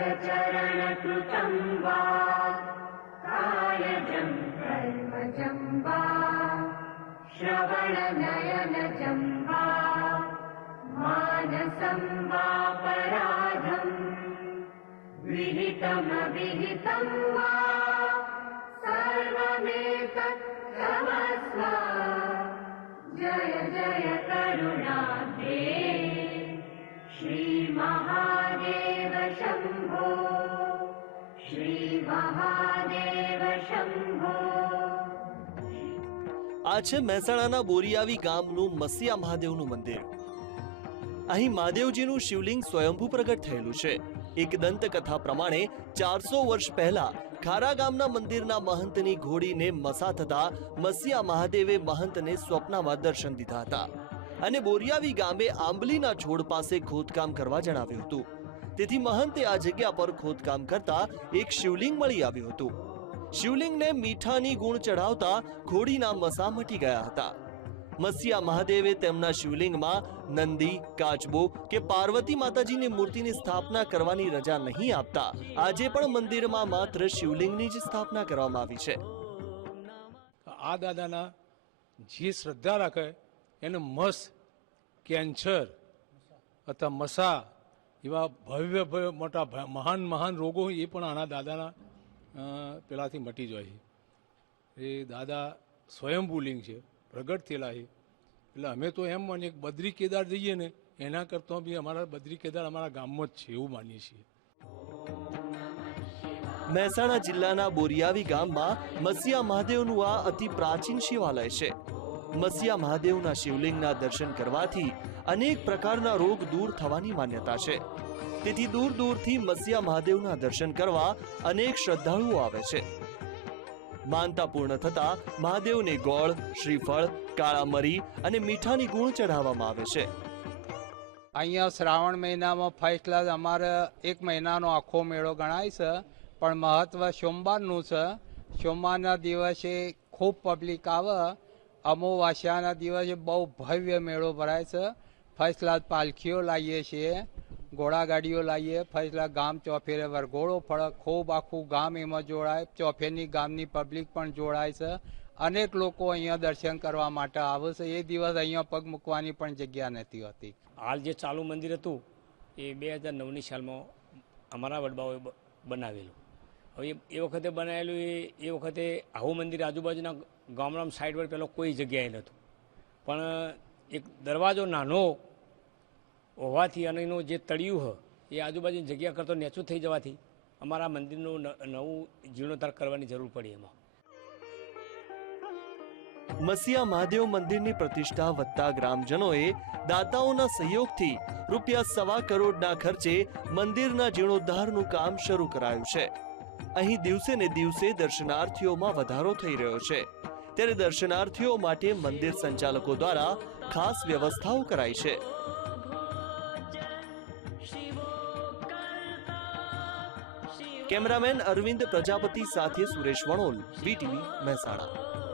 य चय न कृतम्बा कायजम्बर्म चम्बा श्रवण नयन विहितमविहितम् वा। सर्वमेतत् समस्व जय जय करुणादे श्रीमहादेव शम्भो श्रीमहादेव शम्भो આ છે મહેસાણાના બોરિયાવી ગામનું મસિયા મહાદેવનું મંદિર અહીં મહાદેવજીનું શિવલિંગ સ્વયંભૂ પ્રગટ થયેલું છે એક દંતકથા પ્રમાણે ચારસો વર્ષ પહેલા ખારા ગામના મંદિરના મહંતની ઘોડીને મસા થતા મસિયા મહાદેવે મહંતને સ્વપ્નમાં દર્શન દીધા હતા અને બોરિયાવી ગામે આંબલીના છોડ પાસે ખોદકામ કરવા જણાવ્યું હતું. તેથી મહંતે આ જગ્યા પર ખોદકામ કરતા એક શિવલિંગ મળી આવ્યું હતું. શિવલિંગને મીઠાની ગુણ ચઢાવતા ઘોડીના મસા મટી ગયા હતા. મસિયા મહાદેવે તેમના શિવલિંગમાં નંદી, કાચબો કે પાર્વતી માતાજીની મૂર્તિની સ્થાપના કરવાની રજા નહીં આપતા, આજે પણ મંદિરમાં માત્ર શિવલિંગની જ સ્થાપના કરવામાં આવી છે. આ દાદાના જે શ્રદ્ધા રાખે એને મસ, કેન્સર અથવા મસા એવા ભવ્ય ભવ્ય, મોટા મહાન મહાન રોગો એ પણ આના દાદાના પેલાથી મટી જાય છે. એ દાદા સ્વયંભૂ લિંગ છે, પ્રગટ થયેલા છે. એટલે અમે તો એમ માનીએ બદ્રી કેદાર જઈએ ને, એના કરતાં બી અમારા બદ્રી કેદાર અમારા ગામમાં જ છે એવું માનીએ છીએ. મહેસાણા જિલ્લાના બોરિયાવી ગામમાં મસિયા મહાદેવનું આ અતિ પ્રાચીન શિવાલય છે. મસિયા મહાદેવના શિવલિંગના દર્શન કરવાથી અનેક પ્રકારના રોગ દૂર થવાની માન્યતા છે. તેથી દૂર દૂરથી મસિયા મહાદેવના દર્શન કરવા અનેક શ્રદ્ધાળુઓ આવે છે. માનતા પૂર્ણ થતા મહાદેવને ગોળ, શ્રીફળ કાળા મરી અને મીઠાની ગુણ ચઢાવવામાં આવે છે. અહીંયા શ્રાવણ મહિનામાં ફર્સ્ટ ક્લાસ અમારે એક મહિનાનો આખો મેળો ગણાય છે, પણ મહત્વ સોમવારનું છે. સોમવારના દિવસે ખૂબ પબ્લિક આવે અમોવાસ્યાના દિવસે બહુ ભવ્ય મેળો ભરાય છે. ફર્સ્ટ ક્લાસ પાલખીઓ લાવીએ છીએ, ઘોડાગાડીઓ લાવીએ ફર્સ્ટ ક્લાસ ગામ ચોફેરે વરઘોડો ફળે, ખૂબ આખું ગામ એમાં જોડાય, ચોફેરની ગામની પબ્લિક પણ જોડાય છે. અનેક લોકો અહીંયા દર્શન કરવા માટે આવે છે. એ દિવસ અહીંયા પગ મૂકવાની પણ જગ્યા નથી હોતી. હાલ જે ચાલુ મંદિર હતું, એ બે હજાર નવની સાલમાં અમારા વડબાઓએ બનાવેલું. હવે એ- વખતે બનાવેલું એ એ વખતે આવું મંદિર આજુબાજુના ગામડામાં સાઈડ પર પહેલાં કોઈ જગ્યાએ નહોતું. પણ એક દરવાજો નાનો હોવાથી અને એનું જે તળિયું હ, એ આજુબાજુની જગ્યા કરતો નેચું થઈ જવાથી અમારા મંદિરનું નવું જીર્ણોદ્ધાર કરવાની જરૂર પડી એમાં. મસિયા મહાદેવ મંદિરની પ્રતિષ્ઠા વધતા ગ્રામજનોએ દાતાઓના સહયોગથી રૂપિયા સવા કરોડના ખર્ચે મંદિરના જીર્ણોદ્ધારનું કામ શરૂ કરાયું છે. અહીં દિવસે ને દિવસે દર્શનાર્થીઓમાં વધારો થઈ રહ્યો છે. ત્યારે દર્શનાર્થીઓ માટે મંદિર સંચાલકો દ્વારા ખાસ વ્યવસ્થાઓ કરાઈ છે. કેમેરામેન અરવિંદ પ્રજાપતિ સાથે સુરેશ વણોલ વીટીવી મહેસાણા.